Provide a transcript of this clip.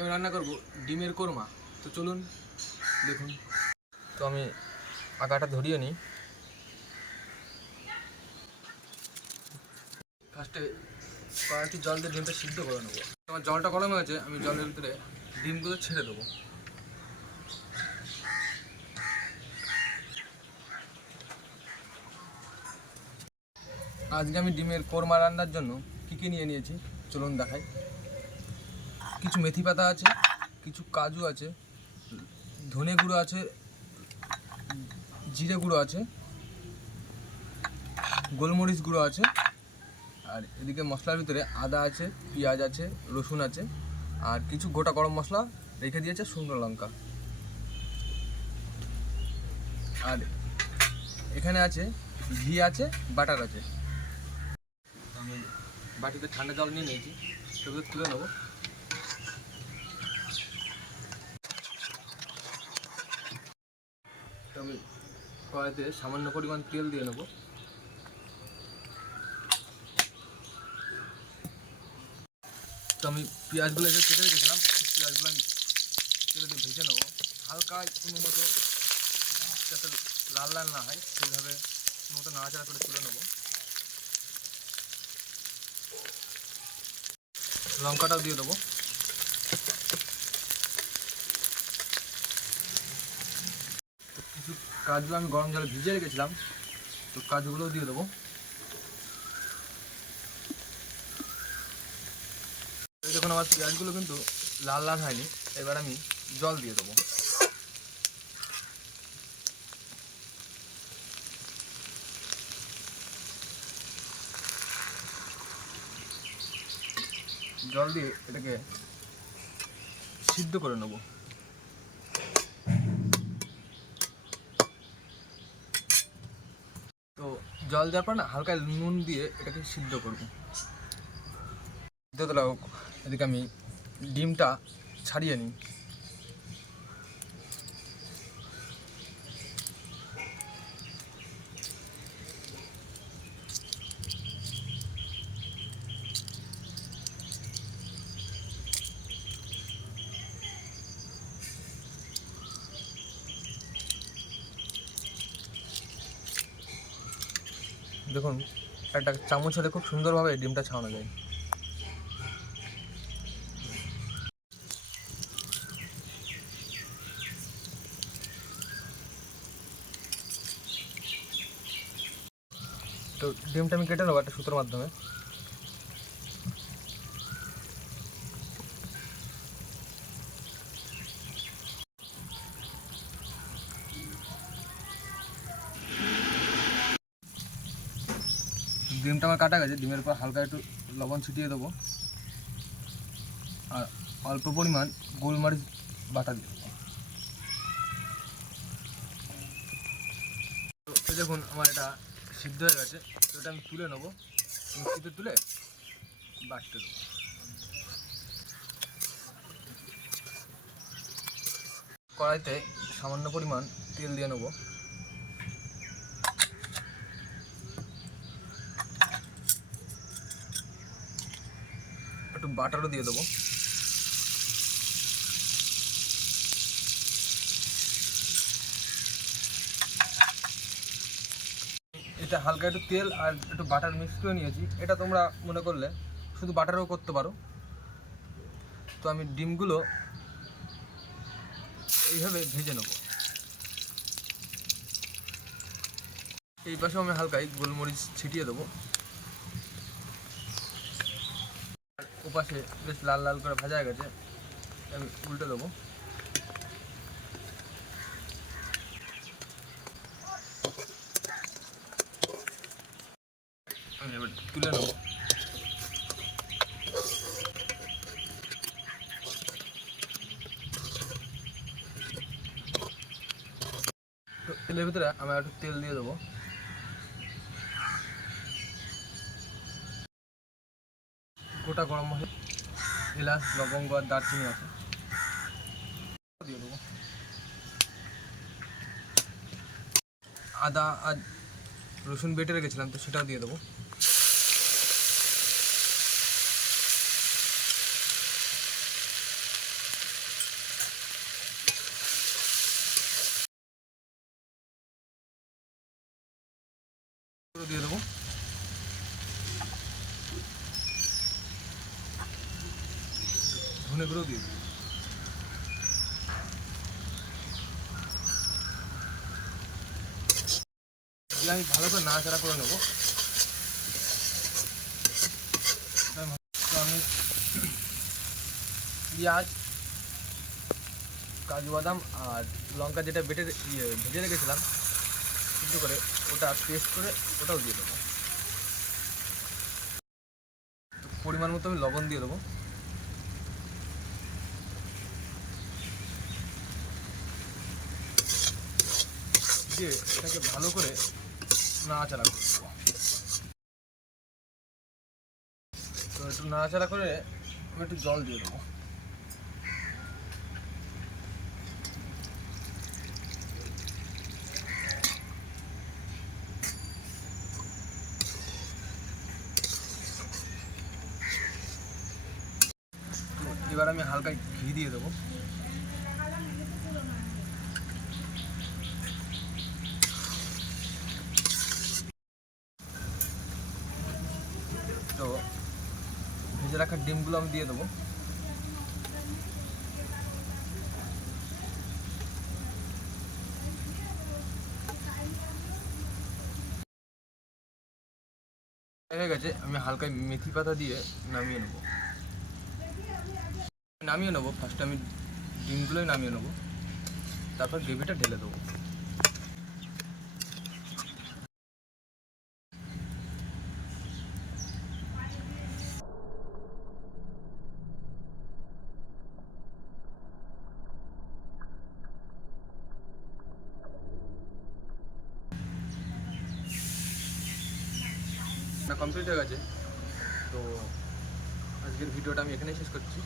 আমি রান্না করব ডিমের কোরমা। তো চলুন দেখুন। তো আমি আগাটা ধরিয়ে নিই। ফার্স্টে কড়াইটি জল দিয়ে ডিমটা সিদ্ধ করে নেবো। আমার জলটা গরম হয়েছে, আমি জলের ভিতরে ডিমগুলো ছেড়ে দেবো। আজকে আমি ডিমের কোরমা রান্নার জন্য কী কী নিয়ে নিয়েছি চলুন দেখাই। কিছু মেথি পাতা আছে, কিছু কাজু আছে, ধনে গুঁড়ো আছে, জিরে গুঁড়ো আছে, গোলমরিচ গুঁড়ো আছে, আর এদিকে মশলার ভিতরে আদা আছে, পেঁয়াজ আছে, রসুন আছে, আর কিছু গোটা গরম মশলা রেখে দিয়েছে, শুকনো লঙ্কা। আর এখানে আছে ঘি আছে, বাটার আছে। আমি বাটিতে ঠান্ডা জল নিয়ে নিয়েছি, সেগুলো তুলে নেবো। তো আমি কড়াইতে সামান্য পরিমাণ তেল দিয়ে নেবো। তো আমি পেঁয়াজগুলো এসে কেটে রেখেছিলাম, পেঁয়াজগুলো আমি তেলে দিয়ে ভেজে নেবো হালকা কোনো মতো, যাতে লাল লাল না হয় সেইভাবে কোনো মতো নাড়াচাড়া করে তুলে নেবো। লঙ্কাটাও দিয়ে দেবো। কিছু কাজু আমি গরম জলে ভিজিয়ে রেখেছিলাম, তো কাজুগুলোও দিয়ে দেবো। দেখুন আমার পেঁয়াজগুলো কিন্তু লাল লাল হয়নি, এবার আমি জল দিয়ে দেবো। জল দিয়ে এটাকে সিদ্ধ করে নেব। তো জল দেওয়ার পর না হালকা নুন দিয়ে এটাকে সিদ্ধ করব। সিদ্ধ হোক, এদিকে আমি ডিমটা ছাড়িয়ে নিই। দেখুন একটা চামচ হলে খুব সুন্দরভাবে ডিমটা ছাড়ানো যায়। তো ডিমটা আমি কেটে নেবো একটা সুতোর মাধ্যমে। ডিমটা আমার কাটা গেছে, ডিমের উপর হালকা একটু লবণ ছিটিয়ে দেবো, আর অল্প পরিমাণ গোলমরিচ বাটা দিয়ে দেবো। তো দেখুন আমার এটা সিদ্ধ হয়ে গেছে, তো এটা আমি তুলে নেবো, মিক্সিতে তুলে বাটতে দেবো। কড়াইতে সামান্য পরিমাণ তেল দিয়ে নেবো। একটু বাটারও দিয়ে দেবো। এটা হালকা একটু তেল আর একটু বাটার মিক্স করে নিয়েছি, এটা তোমরা মনে করলে শুধু বাটারও করতে পারো। তো আমি ডিমগুলো এইভাবে ভেজে নেব। এই পাশেও আমি হালকাই গোলমরিচ ছিটিয়ে দেবো। ওপাশে বেশ লাল লাল করে ভাজা হয়ে গেছে, আমি উল্টে দেবো। আমি এবার তুলে নেবো। তো তেলের ভিতরে আমি একটু তেল দিয়ে দেবো। গোটা গরম মশলা, এলাচ, লবঙ্গ আর দারচিনি আছে, দিয়ে দেবো। আদা আর রসুন বেটে রেখেছিলাম, তো সেটাও দিয়ে দেবো। ধনে গুঁড়ো দিয়ে দেবো। দিয়ে আমি ভালো করে নাড়াচাড়া করে নেবো। তো আমি পেঁয়াজ, কাজু বাদাম আর লঙ্কা যেটা ভেজে রেখেছিলাম সিদ্ধ করে, ওটা পেস্ট করে ওটাও দিয়ে দেবো। তো পরিমাণ মতো আমি লবণ দিয়ে দেবো। দিয়ে এটাকে ভালো করে নাড়াচাড়া করবো। তো একটু নাড়াচাড়া করে আমি একটু জল দিয়ে দেবো। তো এবার আমি হালকা ঘি দিয়ে দেবো। তো ভেজে রাখা ডিমগুলো আমি দিয়ে দেবো। হয়ে গেছে, আমি হালকা মেথি পাতা দিয়ে নামিয়ে নেবো। ফার্স্টে আমি ডিমগুলোই নামিয়ে নেবো, তারপর গ্রেভিটা ঢেলে দেবো। না, কমপ্লিট হয়ে গেছে। তো আজকের ভিডিওটা আমি এখানেই শেষ করছি।